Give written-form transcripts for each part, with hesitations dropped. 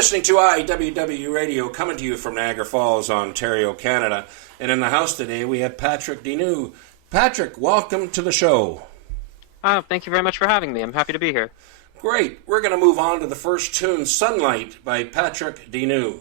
listening to IWW Radio, coming to you from Niagara Falls, Ontario, Canada. And in the house today, we have Patrick Deneau. Patrick, welcome to the show. Thank you very much for having me. I'm happy to be here. Great. We're going to move on to the first tune, Sunlight, by Patrick Deneau.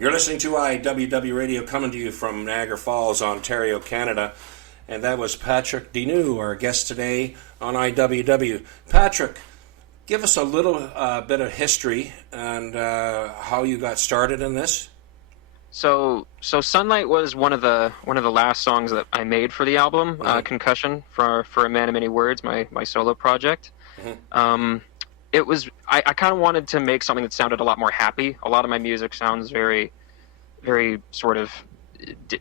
You're listening to IWW Radio, coming to you from Niagara Falls, Ontario, Canada. And that was Patrick Deneau, our guest today on IWW. Patrick, give us a little bit of history and how you got started in this. So Sunlight was one of the last songs that I made for the album, Concussion, for A Man of Many Words, my solo project. Mm-hmm. It was I kind of wanted to make something that sounded a lot more happy. A lot of my music sounds very, very sort of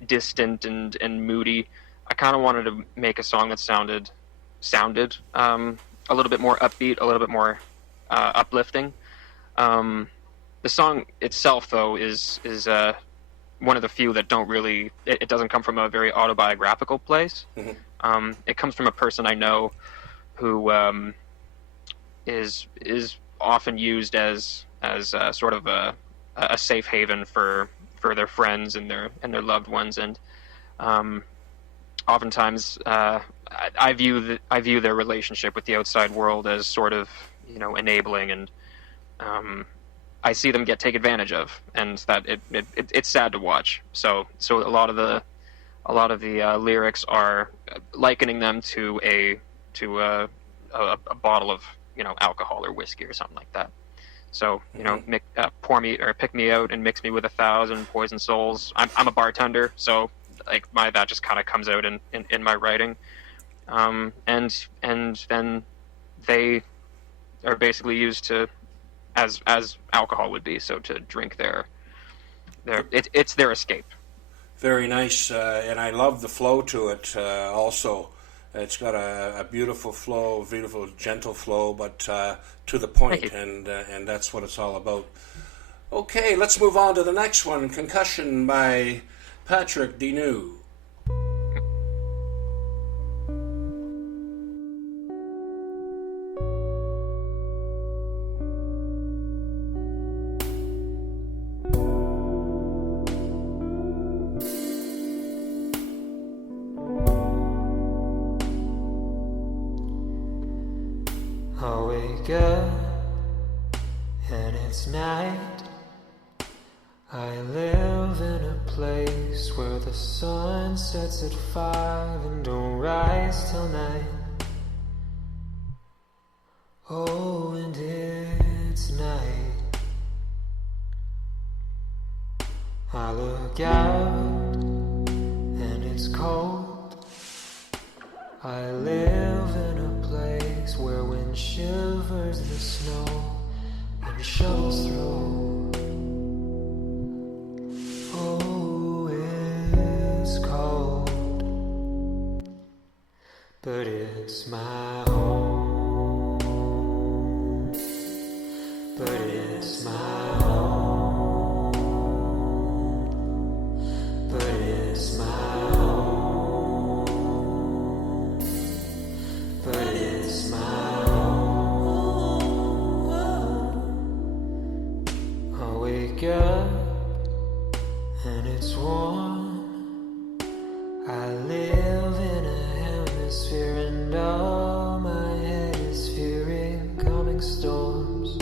distant and moody. I kind of wanted to make a song that sounded a little bit more upbeat, a little bit more uplifting. The song itself, though, is one of the few that don't really. It doesn't come from a very autobiographical place. Mm-hmm. It comes from a person I know who is often used as sort of a safe haven for their friends and their loved ones, and oftentimes I view their relationship with the outside world as sort of enabling, and I see them get taken advantage of, and that it's sad to watch. So a lot of a lot of the lyrics are likening them to a bottle of, you know, alcohol or whiskey or something like that. So, you know, pour me or pick me out and mix me with 1,000 poison souls. I'm a bartender, so like that just kind of comes out in my writing. And then they are basically used to as alcohol would be, so to drink it's their escape. Very nice, and I love the flow to it also. It's got a beautiful flow, beautiful, gentle flow, but to the point, and that's what it's all about. Okay, let's move on to the next one, Concussion by Patrick Deneau. I wake up and it's night. I live in a place where the sun sets at 5 and don't rise till 9. Oh, and it's night. I look out and it's cold. I live in a place where wind shivers the snow and shovels through. Oh, it's cold, but it's my home. But it's my home. But it's my home. But it's my home. I wake up and it's warm. I live in a hemisphere and all my head is fearing coming storms.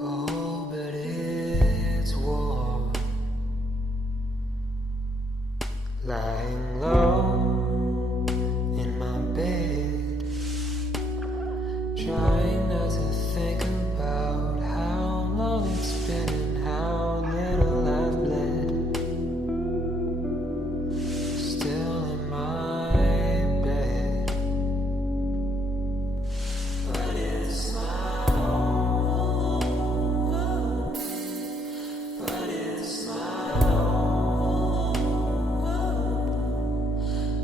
Oh, but it's warm. Lying low in my bed, trying not to think about how long it's been and how little I've bled. Still in my bed, but it's my home. But it's my home.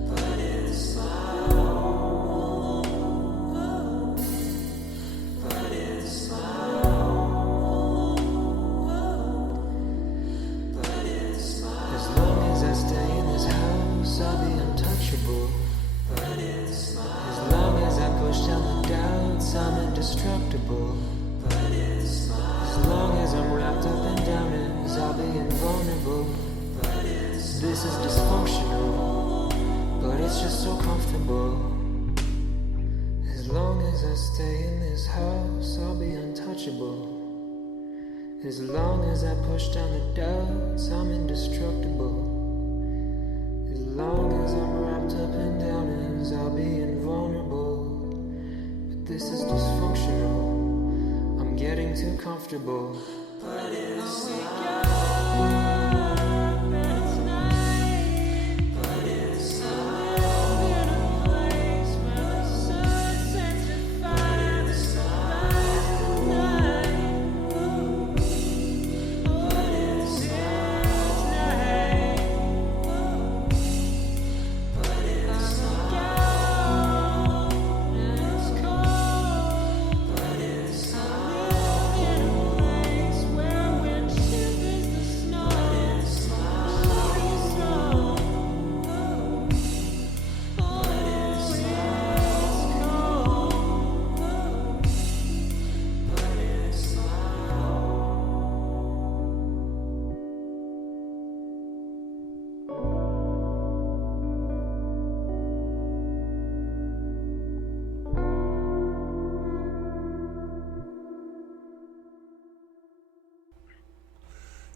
But it's my home. But it's my home. But it's my As long as I stay in this house, I'll be untouchable. But it's my As long as I push down the doubts, I'm indestructible. But it's my As long as I'm wrapped up in downers, I'll be invulnerable. But it's This is dysfunctional, but it's just so comfortable. As long as I stay in this house, I'll be untouchable. As long as I push down the doubts, I'm indestructible. As long as I'm wrapped up in downers, I'll be invulnerable. But this is dysfunctional, I'm getting too comfortable. But it's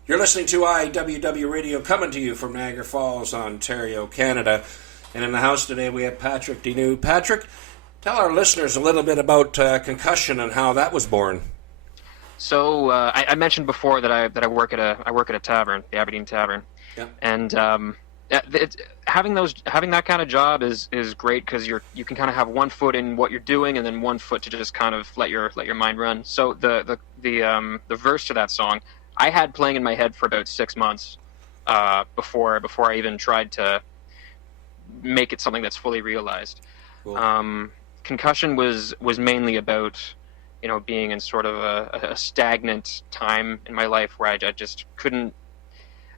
You're listening to IWW Radio, coming to you from Niagara Falls, Ontario, Canada. And in the house today we have Patrick Denew. Patrick, tell our listeners a little bit about concussion and how that was born. So I mentioned before that I work at a tavern, the Aberdeen Tavern, and having that kind of job is great because you can kind of have one foot in what you're doing and then one foot to just kind of let your mind run. So the verse to that song I had playing in my head for about 6 months before I even tried to make it something that's fully realized. Cool. Concussion was mainly about being in sort of a stagnant time in my life where I just couldn't.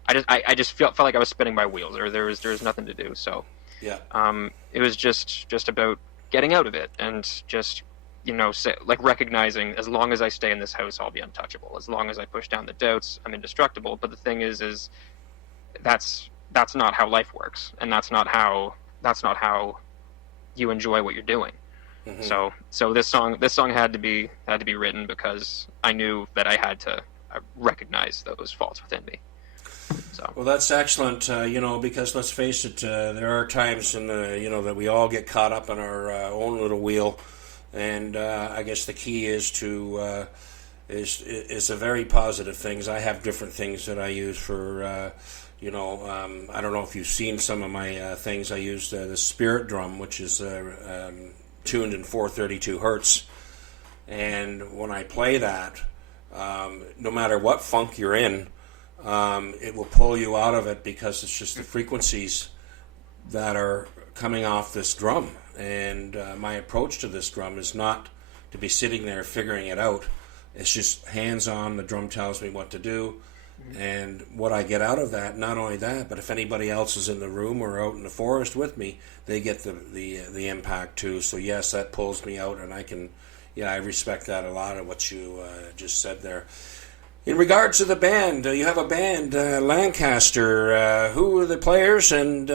I just felt like I was spinning my wheels, or there was nothing to do. So it was just about getting out of it and just recognizing, as long as I stay in this house, I'll be untouchable. As long as I push down the doubts, I'm indestructible. But the thing is that's not how life works, and that's not how you enjoy what you're doing. Mm-hmm. So this song had to be written because I knew that I had to recognize those faults within me. So. Well, that's excellent. Because let's face it, there are times that we all get caught up in our own little wheel, and I guess the key is to is a very positive things. I have different things that I use for. I don't know if you've seen some of my things. I use the spirit drum, which is tuned in 432 hertz, and when I play that, no matter what funk you're in, it will pull you out of it because it's just the frequencies that are coming off this drum. And my approach to this drum is not to be sitting there figuring it out. It's just hands-on. The drum tells me what to do. And what I get out of that, not only that, but if anybody else is in the room or out in the forest with me, they get the impact too. So yes, that pulls me out, and I respect that a lot of what you just said there. In regards to the band, you have a band, Lancaster. Who are the players? And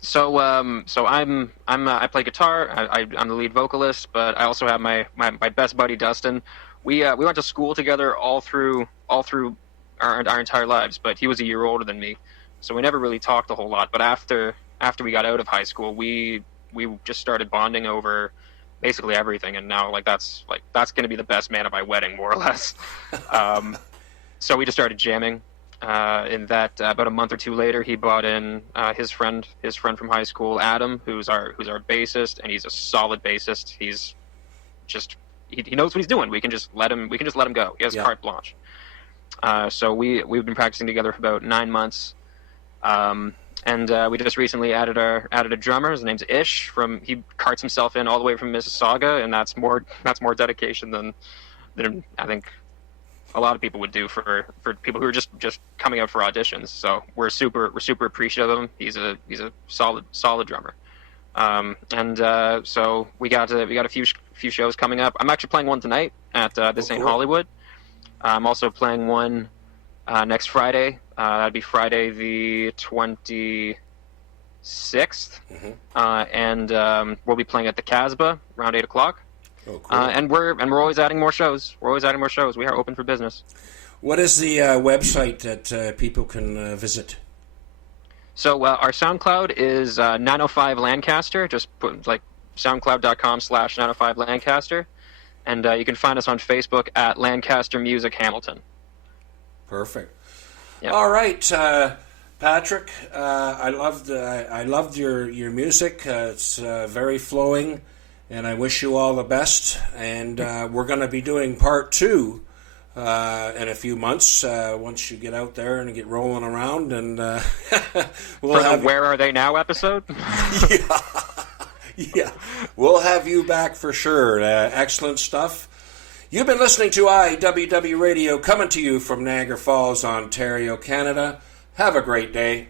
So I play guitar. I'm the lead vocalist, but I also have my best buddy Dustin. We went to school together all through our entire lives, but he was a year older than me, so we never really talked a whole lot. But after we got out of high school, we just started bonding over basically everything, and now that's going to be the best man at my wedding, more or less. So we just started jamming. In that about a month or two later, he brought in his friend from high school, Adam, who's our bassist, and he's a solid bassist. He's just he knows what he's doing. We can just let him go. He has carte blanche. So we've been practicing together for about 9 months, and we just recently added a drummer. His name's Ish. He carts himself in all the way from Mississauga, and that's more dedication than I think a lot of people would do for people who are just coming out for auditions. So we're super appreciative of him. He's a solid drummer. So we got a few shows coming up. I'm actually playing one tonight at This Ain't Hollywood. I'm also playing one next Friday. That'd be Friday the 26th. Mm-hmm. And we'll be playing at the Casbah around 8 o'clock. Oh, cool. And we're always adding more shows. We are open for business. What is the website that people can visit? So our SoundCloud is 905 Lancaster. Just put soundcloud.com/905 Lancaster. And you can find us on Facebook at Lancaster Music Hamilton. Perfect. Yep. All right, Patrick. I loved your music. It's very flowing, and I wish you all the best. And we're going to be doing part 2 in a few months once you get out there and get rolling around. And we'll have Where Are They Now episode. Yeah, we'll have you back for sure. Excellent stuff. You've been listening to IWW Radio, coming to you from Niagara Falls, Ontario, Canada. Have a great day.